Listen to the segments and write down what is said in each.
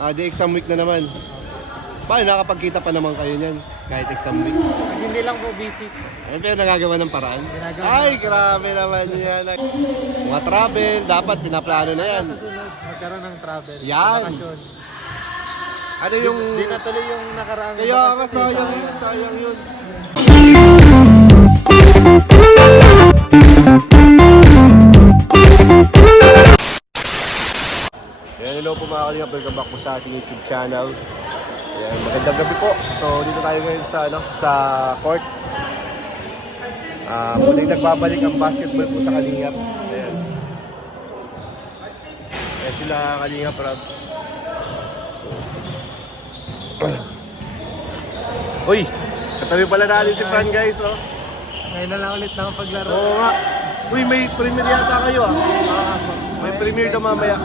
Di exam week na naman. Paano nakapagkita pa naman kayo niyan kahit exam week? Hindi lang po busy. Pero nagagawa ng paraan? Ginagawa Ay, grabe naman yan. Mga travel, dapat pinaplano na yan. Sa sunod, magkaroon ng travel. Yan. Bakasyon. Ano yung... Di natuloy yung nakaraang Kaya nga, bakasyon, sayang yun, sayang yun. Ayan, hello po mga kalingap, welcome back po sa ating YouTube channel. Ayan, magandang gabi po. So, dito tayo ngayon sa court. Muling nagbabalik ang basketball po sa kalingap. Ayan. Ayan sila kalingap, Rob. Uy, katabi pala natin si Fran, guys, oh. Ngayon na lang ulit nakapaglaro. Oo nga. Uy, may premiere yata kayo, ah. May premiere daw mamaya.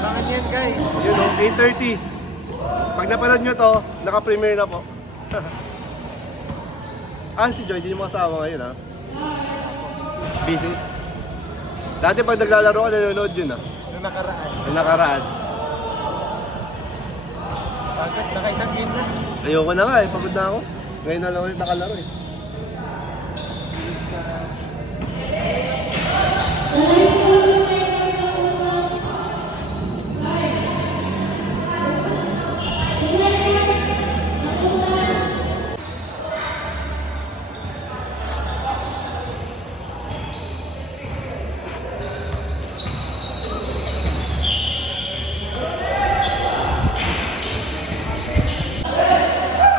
Bakit yan, guys? Yun, oh, 8:30. Pag napanood nyo to, naka-premiere na po. Si Joy, hindi nyo makasama ngayon, ha? Busy? Dati pag naglalaro ka, nanonood yun, ha? Nung nakaraan. Yung nakaraan. Bakit? Nakaisang game na. Ayoko na nga, eh. Pagod na ako. Ngayon na lang ulit nakalaro, eh.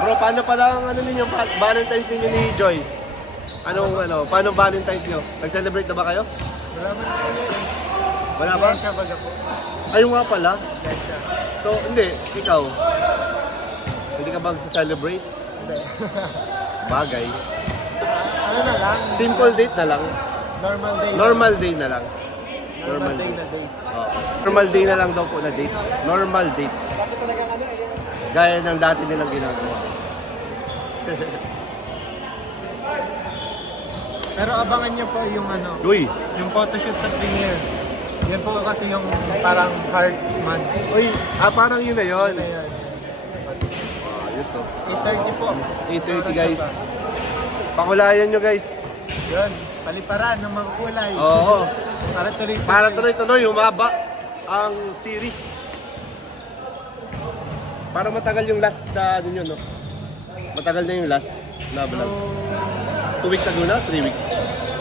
Bro, paano pala ang ano ninyo, Valentine's ninyo ni Joy? Paano Valentine's nyo? Nag-celebrate na ba kayo? Wala man ako yun. Wala ba? Siya baga po. Ayun nga pala. Yan siya. So, hindi, ikaw. Hindi ka ba celebrate? Hindi. Bagay. Ano na lang? Simple date na lang. Normal day. Normal day na lang. Normal day na date. Oo. Normal day na lang daw po na date. Normal date. Bakit talaga ano eh? Gaya ng dati nilang ginagawa. Pero abangan niyo po yung Uy! yung photoshoot sa premiere. Yan po kasi yung parang hearts month. Uy! Parang yun na yun. Ayan. Ayos, oh. 8:30 po. 8:30 guys. Pakulayan nyo guys. Yun, paliparan ng mga kulay. Oo. Para Para tuloy-tuloy, humaba ang series. Para matagal yung last na ano nyo, no? Matagal na yung last na vlog. 2 weeks ago na? 3 weeks?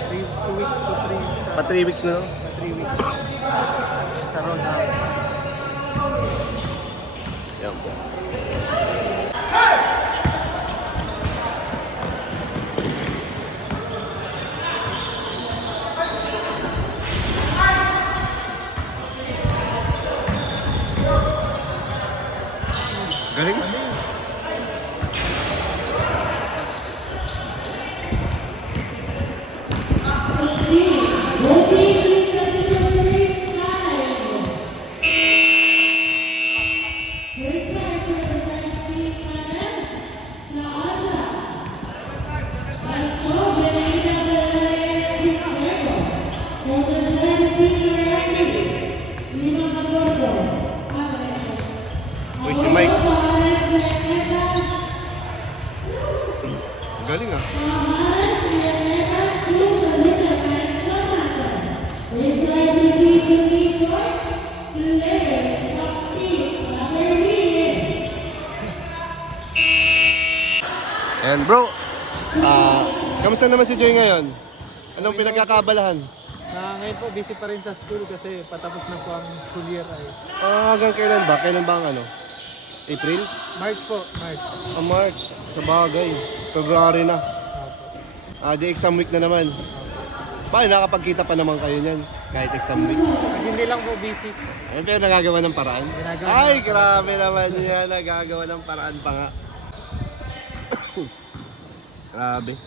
2 weeks to 3 weeks. Pa 3 weeks na, no? 3 weeks. Sa roundhouse. Yan po. Galing. Uy, si Mike. Galing, ah. And bro, kamusta naman si Joy ngayon? Anong pinagkakabalahan? Ngayon po, busy pa rin sa school kasi patapos na po ang school year ay. Hanggang kailan ba? Kailan ba ang April? March po, March. March. Sa bagay. February na. Di exam week na naman. Paano nakapagkita pa naman kayo niyan kahit exam week? Hindi lang po busy. Pero nagagawa ng paraan? Ginagawa Ay, ng grabe naman yan. Nagagawa ng paraan pa nga. Grabe.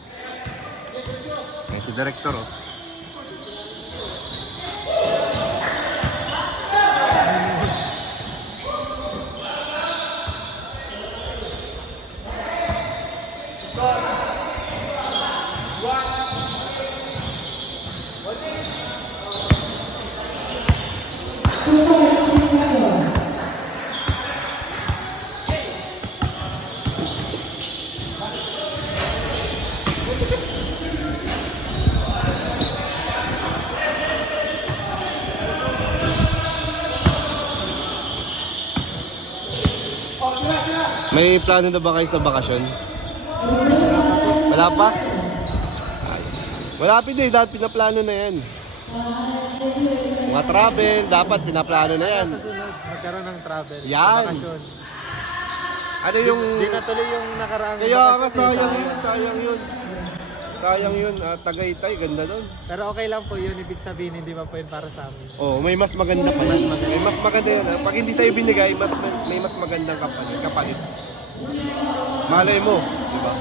Ayan si Director, oh. May plano na ba kayo sa bakasyon? Wala pa? Malapit na eh, dapat pinaplano na yan. Mga travel, dapat pinaplano na yan. Sa sunod, magkaroon ng travel. Yan. Bakasyon. Ano yung... Di natuloy yung nakaraang Kaya nga, bakasyon, sayang yun, sayang yun. Sayang yun, Tagaytay, ganda doon. Pero okay lang po yun, ibig sabihin hindi pa po yun para sa amin. Oh, may mas maganda pa. Mas maganda. May mas maganda yun. Pag hindi sa'yo binigay, may mas magandang kapalit. Malay mo, di ba?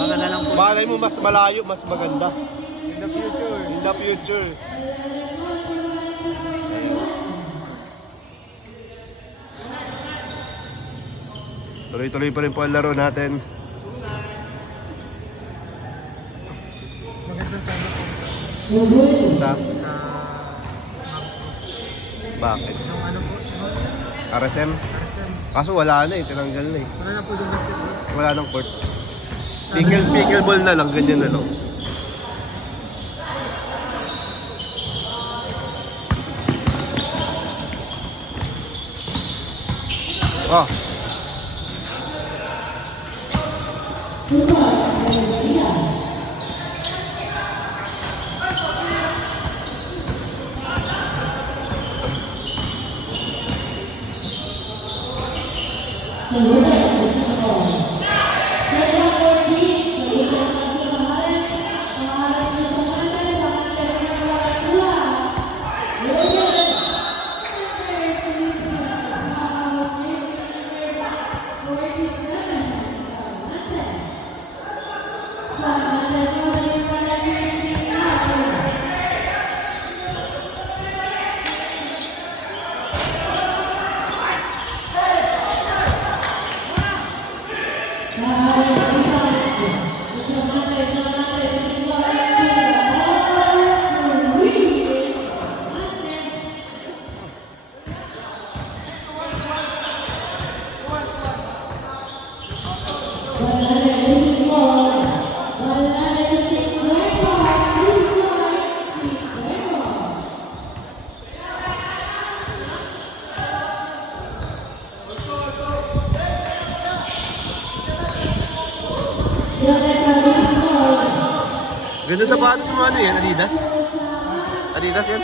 Mga na lang po Malay mo, mas malayo, mas maganda. in the future. In the future. Ayan. Tuloy-tuloy pa rin po ang laro natin. Maganda sana po. Sa? Sa... Bakit? Yung ano po? RSM? RSM. Kaso wala na eh, tinanggal na eh. Wala na po yung basketball. Wala nang court. Pickleball na lang, ganyan na lang. Oh. Ganda sapatos mo, ano yan? Adidas? Adidas yan?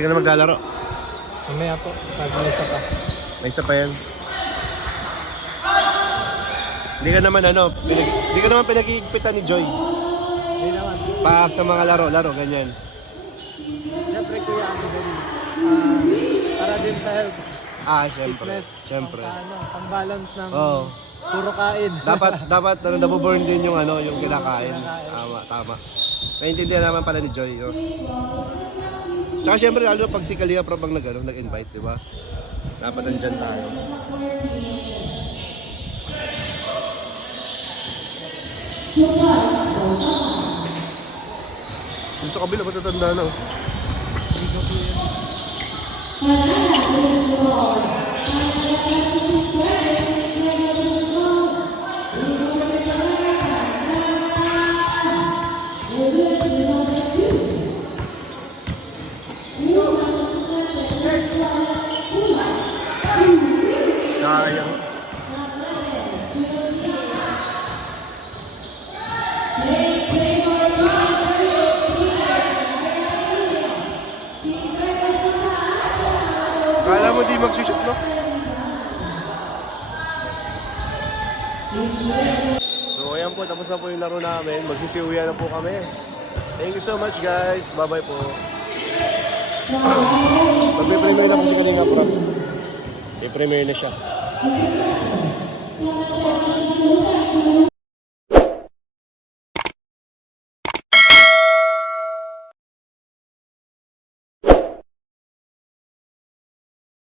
Hindi ka na maglalaro. Mamaya po, sabi na isa pa. May isa pa yan. Hindi ka naman hindi ka naman pinag-iigpitan ni Joy. Hindi naman. Pag sa mga laro, ganyan. Siyempre kuya, ano din. Para din sa health. Siyempre. Fitness. Siyempre. Pang balance ng Oo. puro kain. Dapat nabuburn din yung yung kinakain. Tama. Naintindihan naman pala ni Joy, no? Tsaka siyempre, lalo pag si Kalia Pro pag nag-invite, di ba? Dapat andyan tayo. Yung sa kabila, matatanda na, oh. Sayang. Kala mo di magsushoot, no? So ayan po, tapos na po yung laro namin. Magsisiuya na po kami. Thank you so much guys. Bye-bye po. Pag-premiere na kasi kanina po. I-premiere na siya.